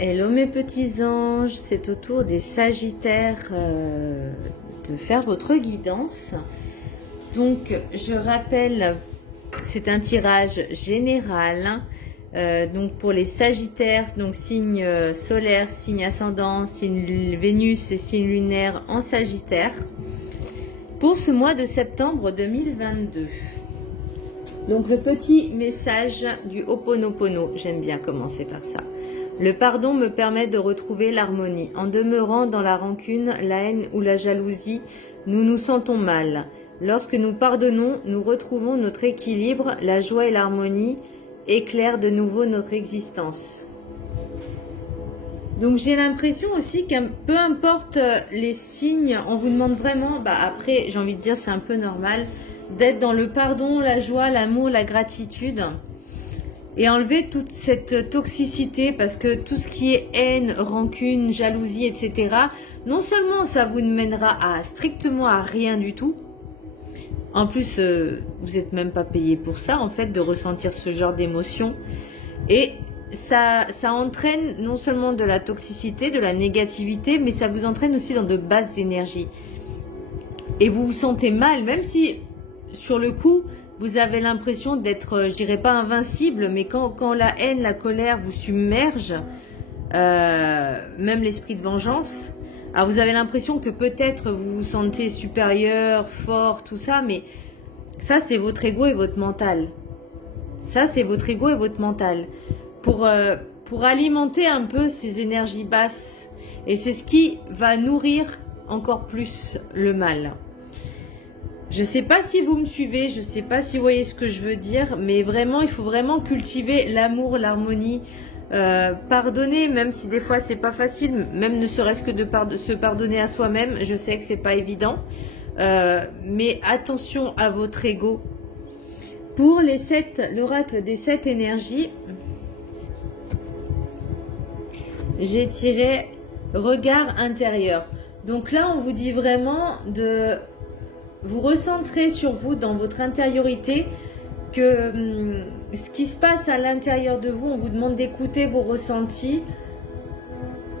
Hello mes petits anges, c'est au tour des Sagittaires de faire votre guidance. Donc je rappelle, c'est un tirage général. Donc pour les Sagittaires, donc signe solaire, signe ascendant, signe Vénus et signe lunaire en Sagittaire. Pour ce mois de septembre 2022. Donc le petit message du Ho'oponopono, j'aime bien commencer par ça. Le pardon me permet de retrouver l'harmonie. En demeurant dans la rancune, la haine ou la jalousie, nous nous sentons mal. Lorsque nous pardonnons, nous retrouvons notre équilibre, la joie et l'harmonie éclairent de nouveau notre existence. Donc j'ai l'impression aussi que peu importe les signes, on vous demande vraiment, après j'ai envie de dire c'est un peu normal, d'être dans le pardon, la joie, l'amour, la gratitude. Et enlever toute cette toxicité, parce que tout ce qui est haine, rancune, jalousie, etc., non seulement ça vous ne mènera strictement à rien du tout, en plus vous n'êtes même pas payé pour ça, en fait, de ressentir ce genre d'émotion, et ça entraîne non seulement de la toxicité, de la négativité, mais ça vous entraîne aussi dans de basses énergies. Et vous vous sentez mal, même si sur le coup, vous avez l'impression d'être, je dirais pas invincible, mais quand la haine, la colère vous submerge, même l'esprit de vengeance, alors vous avez l'impression que peut-être vous vous sentez supérieur, fort, tout ça, mais ça c'est votre ego et votre mental. Ça c'est votre ego et votre mental. Pour alimenter un peu ces énergies basses. Et c'est ce qui va nourrir encore plus le mal. Je ne sais pas si vous me suivez, je ne sais pas si vous voyez ce que je veux dire, mais vraiment, il faut vraiment cultiver l'amour, l'harmonie, pardonner, même si des fois c'est pas facile, même ne serait-ce que de se pardonner à soi-même, je sais que c'est pas évident, mais attention à votre ego. Pour l'oracle des 7 énergies, j'ai tiré regard intérieur. Donc là, on vous dit vraiment de vous recentrer sur vous, dans votre intériorité, que ce qui se passe à l'intérieur de vous, on vous demande d'écouter vos ressentis,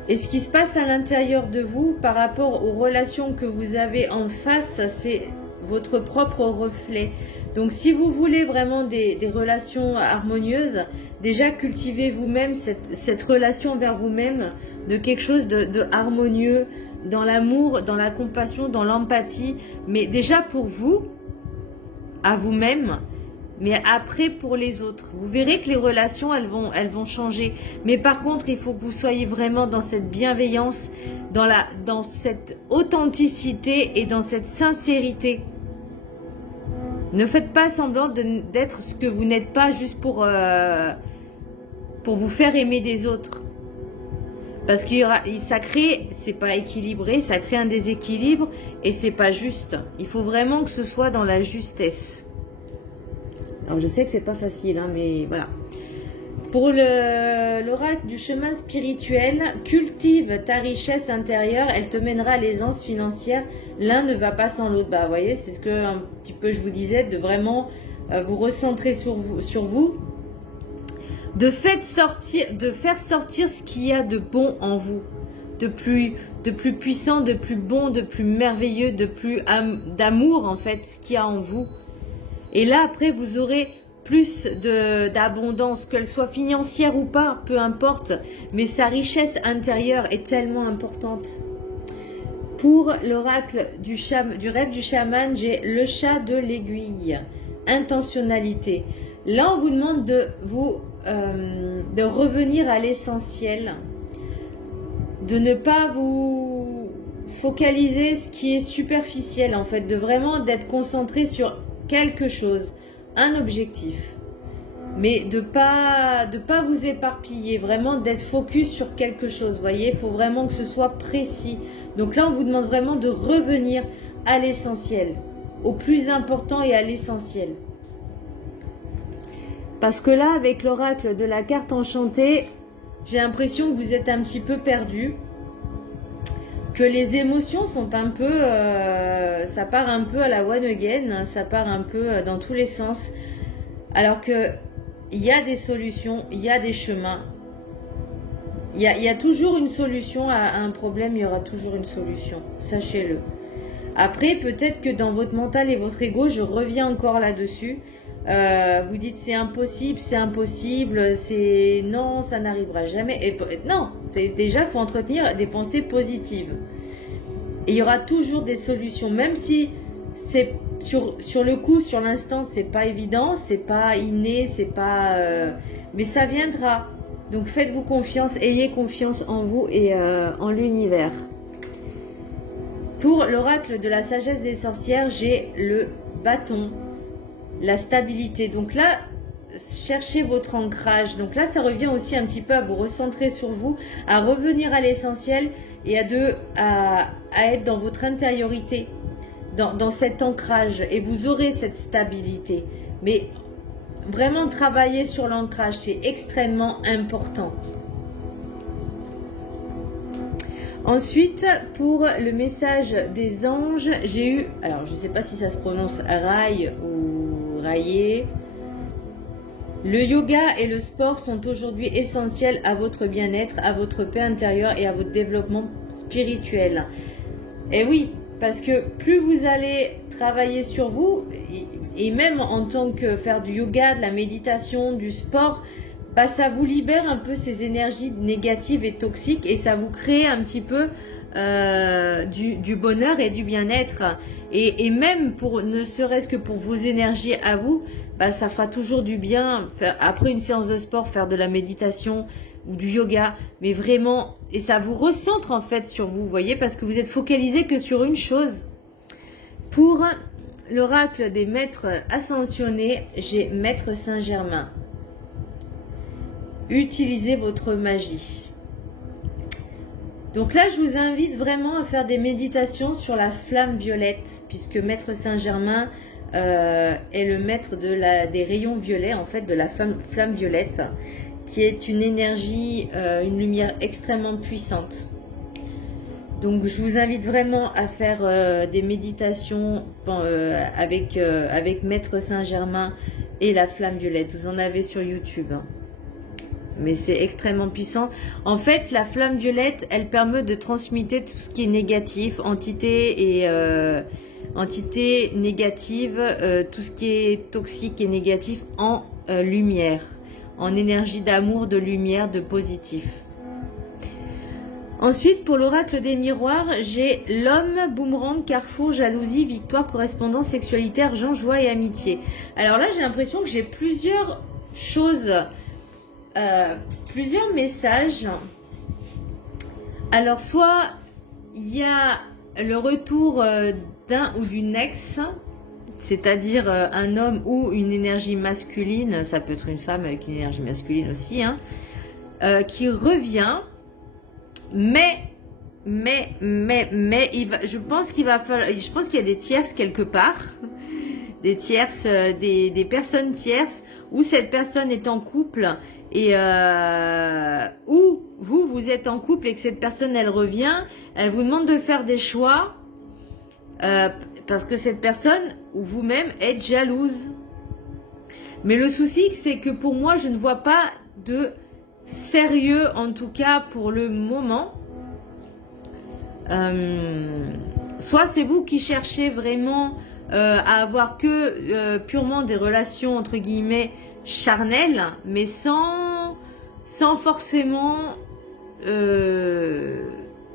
et ce qui se passe à l'intérieur de vous par rapport aux relations que vous avez en face, c'est votre propre reflet. Donc si vous voulez vraiment des relations harmonieuses, déjà cultivez vous-même cette relation vers vous-même, de quelque chose de harmonieux, dans l'amour, dans la compassion, dans l'empathie, mais déjà pour vous, à vous-même, mais après pour les autres. Vous verrez que les relations, elles vont changer. Mais par contre, il faut que vous soyez vraiment dans cette bienveillance, dans cette authenticité et dans cette sincérité. Ne faites pas semblant d'être ce que vous n'êtes pas juste pour vous faire aimer des autres. Parce que ça crée, c'est pas équilibré, ça crée un déséquilibre et c'est pas juste. Il faut vraiment que ce soit dans la justesse. Alors je sais que c'est pas facile, hein, mais voilà. Pour l'oracle du chemin spirituel, cultive ta richesse intérieure, elle te mènera à l'aisance financière. L'un ne va pas sans l'autre. Vous voyez, c'est ce que un petit peu je vous disais, de vraiment vous recentrer sur vous. De faire sortir ce qu'il y a de bon en vous, de plus puissant, de plus bon, de plus merveilleux, de plus d'amour en fait, ce qu'il y a en vous. Et là après vous aurez plus d'abondance, qu'elle soit financière ou pas, peu importe, mais sa richesse intérieure est tellement importante. Pour l'oracle du rêve du chaman, j'ai le chat de l'aiguille, intentionnalité. Là on vous demande de revenir à l'essentiel, de ne pas vous focaliser ce qui est superficiel en fait, de vraiment d'être concentré sur quelque chose, un objectif, mais de pas vous éparpiller, vraiment d'être focus sur quelque chose, vous voyez, il faut vraiment que ce soit précis. Donc là on vous demande vraiment de revenir à l'essentiel, au plus important et à l'essentiel. Parce que là, avec l'oracle de la carte enchantée, j'ai l'impression que vous êtes un petit peu perdu. Que les émotions sont un peu... ça part un peu à la one again, ça part un peu dans tous les sens. Alors qu'il y a des solutions, il y a des chemins. Il y a toujours une solution à un problème, il y aura toujours une solution, sachez-le. Après, peut-être que dans votre mental et votre ego, je reviens encore là-dessus, vous dites c'est impossible, c'est non, ça n'arrivera jamais. Et, non, déjà, il faut entretenir des pensées positives. Et il y aura toujours des solutions, même si c'est sur le coup, sur l'instant, c'est pas évident, c'est pas inné, c'est pas... mais ça viendra. Donc faites-vous confiance, ayez confiance en vous et en l'univers. Pour l'oracle de la sagesse des sorcières, j'ai le bâton, la stabilité. Donc là, cherchez votre ancrage. Donc là, ça revient aussi un petit peu à vous recentrer sur vous, à revenir à l'essentiel et à être dans votre intériorité, dans cet ancrage. Et vous aurez cette stabilité. Mais vraiment travailler sur l'ancrage, c'est extrêmement important. Ensuite, pour le message des anges, j'ai eu, alors je ne sais pas si ça se prononce rail ou raillé. Le yoga et le sport sont aujourd'hui essentiels à votre bien-être, à votre paix intérieure et à votre développement spirituel. Et oui, parce que plus vous allez travailler sur vous, et même en tant que faire du yoga, de la méditation, du sport, bah, ça vous libère un peu ces énergies négatives et toxiques et ça vous crée un petit peu du bonheur et du bien-être. Et même pour, ne serait-ce que pour vos énergies à vous, bah, ça fera toujours du bien. Après une séance de sport, faire de la méditation ou du yoga, mais vraiment, et ça vous recentre en fait sur vous, vous voyez, parce que vous êtes focalisé que sur une chose. Pour l'oracle des maîtres ascensionnés, j'ai Maître Saint-Germain. Utilisez votre magie. Donc là, je vous invite vraiment à faire des méditations sur la flamme violette, puisque Maître Saint-Germain est le maître des rayons violets, en fait, de la flamme violette, qui est une énergie, une lumière extrêmement puissante. Donc, je vous invite vraiment à faire des méditations avec Maître Saint-Germain et la flamme violette. Vous en avez sur YouTube. Mais c'est extrêmement puissant. En fait, la flamme violette, elle permet de transmuter tout ce qui est négatif, entité négative, tout ce qui est toxique et négatif en lumière, en énergie d'amour, de lumière, de positif. Ensuite, pour l'oracle des miroirs, j'ai l'homme, boomerang, carrefour, jalousie, victoire, correspondance, sexualité, argent, joie et amitié. Alors là, j'ai l'impression que j'ai plusieurs choses... plusieurs messages. Alors soit il y a le retour d'un ou d'une ex, c'est-à-dire un homme ou une énergie masculine, ça peut être une femme avec une énergie masculine aussi, hein, qui revient, mais je pense qu'il va falloir, je pense qu'il y a des tierces quelque part, des tierces, des personnes tierces où cette personne est en couple et où vous êtes en couple et que cette personne elle revient, elle vous demande de faire des choix parce que cette personne ou vous-même êtes jalouse. Mais le souci c'est que pour moi je ne vois pas de sérieux, en tout cas pour le moment. Soit c'est vous qui cherchez vraiment à avoir que purement des relations entre guillemets charnelles, mais sans forcément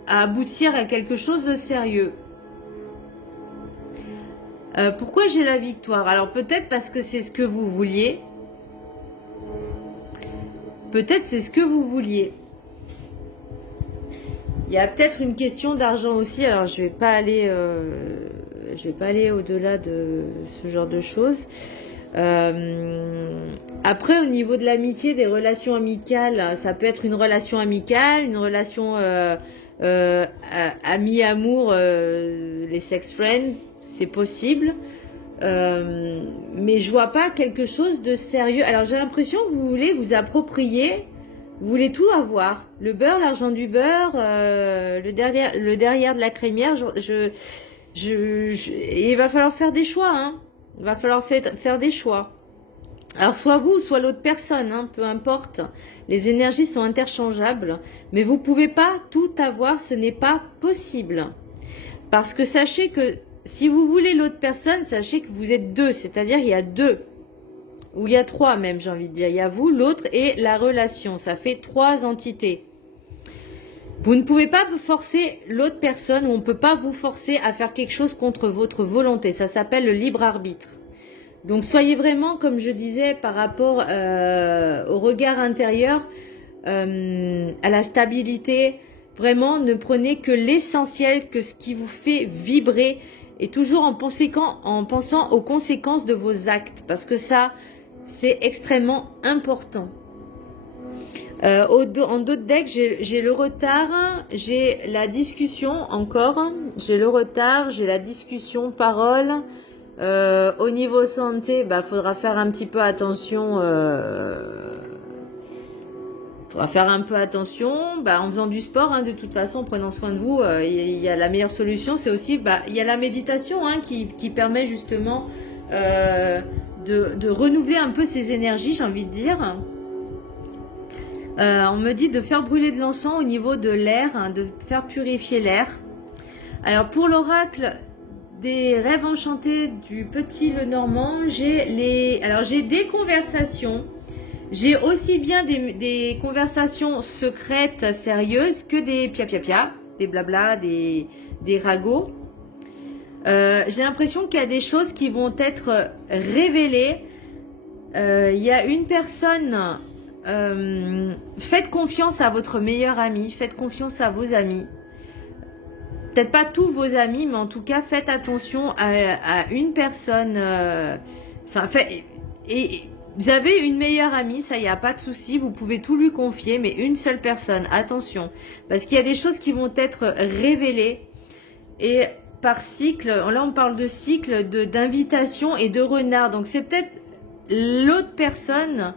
aboutir à quelque chose de sérieux. Pourquoi j'ai la victoire? Alors peut-être parce que c'est ce que vous vouliez. Peut-être c'est ce que vous vouliez. Il y a peut-être une question d'argent aussi. Alors je vais pas aller au-delà de ce genre de choses. Après, au niveau de l'amitié, des relations amicales, ça peut être une relation amicale, une relation ami-amour, les sex friends, c'est possible. Mais je vois pas quelque chose de sérieux. Alors j'ai l'impression que vous voulez vous approprier, vous voulez tout avoir. Le beurre, l'argent du beurre, le derrière de la crémière. Il va falloir faire des choix, hein. Il va falloir faire des choix. Alors, soit vous, soit l'autre personne, hein, peu importe. Les énergies sont interchangeables, mais vous ne pouvez pas tout avoir, ce n'est pas possible. Parce que sachez que si vous voulez l'autre personne, sachez que vous êtes deux, c'est-à-dire il y a deux, ou il y a trois même, j'ai envie de dire. Il y a vous, l'autre et la relation, ça fait trois entités. Vous ne pouvez pas forcer l'autre personne, ou on ne peut pas vous forcer à faire quelque chose contre votre volonté, ça s'appelle le libre arbitre. Donc soyez vraiment, comme je disais, par rapport au regard intérieur, à la stabilité, vraiment ne prenez que l'essentiel, que ce qui vous fait vibrer, et toujours en pensant aux conséquences de vos actes, parce que ça, c'est extrêmement important. En d'autres decks, j'ai le retard, j'ai la discussion encore, j'ai le retard, j'ai la discussion, parole. Au niveau santé, faudra faire un petit peu attention. Faudra faire un peu attention, en faisant du sport, hein, de toute façon, en prenant soin de vous. Il y a la meilleure solution, c'est aussi, il y a la méditation, hein, qui permet justement de renouveler un peu ses énergies, j'ai envie de dire. On me dit de faire brûler de l'encens au niveau de l'air, hein, de faire purifier l'air. Alors pour l'oracle des rêves enchantés du Petit Lenormand, j'ai des conversations. J'ai aussi bien des conversations secrètes, sérieuses, que des pia-pia-pia, des blabla, des ragots. J'ai l'impression qu'il y a des choses qui vont être révélées. Il y a une personne, faites confiance à votre meilleur ami, faites confiance à vos amis. Peut-être pas tous vos amis, mais en tout cas, faites attention à une personne. Et vous avez une meilleure amie, ça, il n'y a pas de souci. Vous pouvez tout lui confier, mais une seule personne, attention. Parce qu'il y a des choses qui vont être révélées. Et par cycle, là, on parle de cycle, d'invitation et de renard. Donc, c'est peut-être l'autre personne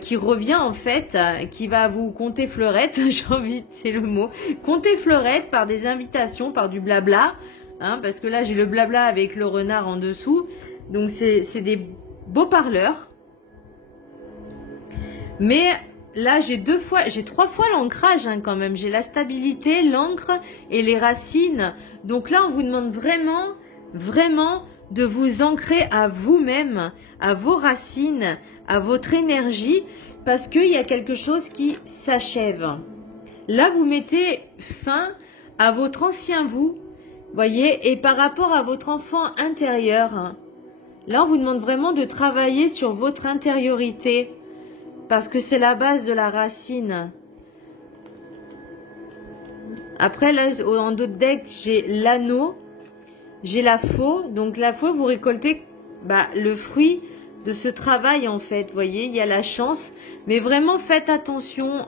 qui revient en fait, qui va vous compter fleurette, j'ai envie, c'est le mot, compter fleurette par des invitations, par du blabla, hein, parce que là j'ai le blabla avec le renard en dessous, donc c'est des beaux parleurs. Mais là j'ai trois fois l'ancrage, hein, quand même, j'ai la stabilité, l'encre et les racines. Donc là on vous demande vraiment de vous ancrer à vous-même, à vos racines, à votre énergie, parce qu'il y a quelque chose qui s'achève. Là, vous mettez fin à votre ancien vous, voyez, et par rapport à votre enfant intérieur, là, on vous demande vraiment de travailler sur votre intériorité, parce que c'est la base de la racine. Après, là, en d'autres decks, j'ai l'anneau, j'ai la faux. Donc la faux, vous récoltez le fruit de ce travail en fait. Vous voyez, il y a la chance. Mais vraiment, faites attention.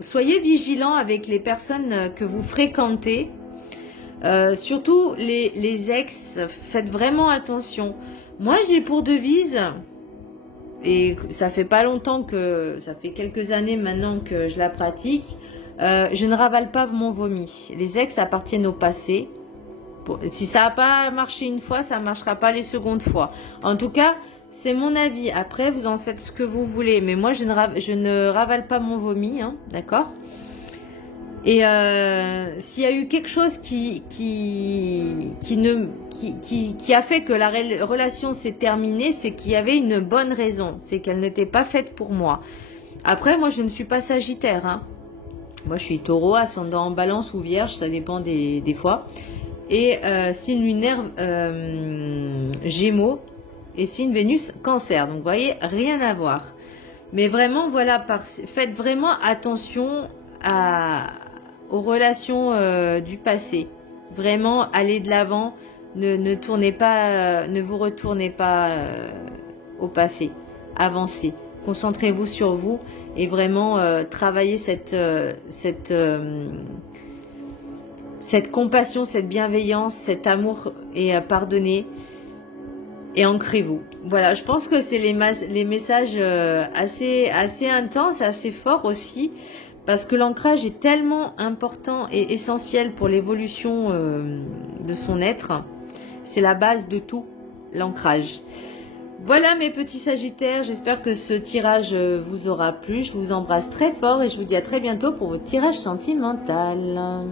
Soyez vigilants avec les personnes que vous fréquentez. Surtout les ex, faites vraiment attention. Moi, j'ai pour devise, et ça fait pas longtemps que, ça fait quelques années maintenant que je la pratique, je ne ravale pas mon vomi. Les ex appartiennent au passé. Si ça n'a pas marché une fois, ça ne marchera pas les secondes fois. En tout cas, c'est mon avis. Après, vous en faites ce que vous voulez. Mais moi, je ne ravale pas mon vomi, hein, d'accord? Et s'il y a eu quelque chose qui a fait que la relation s'est terminée, c'est qu'il y avait une bonne raison. C'est qu'elle n'était pas faite pour moi. Après, moi, je ne suis pas Sagittaire, hein. Moi, je suis Taureau, ascendant en Balance ou Vierge, ça dépend des fois. Et signe lunaire Gémeaux et signe Vénus Cancer. Donc vous voyez, rien à voir. Mais vraiment, voilà, faites vraiment attention aux relations du passé. Vraiment, allez de l'avant. Ne tournez pas, ne vous retournez pas au passé. Avancez. Concentrez-vous sur vous et vraiment travaillez cette compassion, cette bienveillance, cet amour et pardonnez et ancrez-vous. Voilà, je pense que c'est les messages assez intenses, assez forts aussi, parce que l'ancrage est tellement important et essentiel pour l'évolution de son être. C'est la base de tout, l'ancrage. Voilà mes petits Sagittaires, j'espère que ce tirage vous aura plu. Je vous embrasse très fort et je vous dis à très bientôt pour votre tirage sentimental.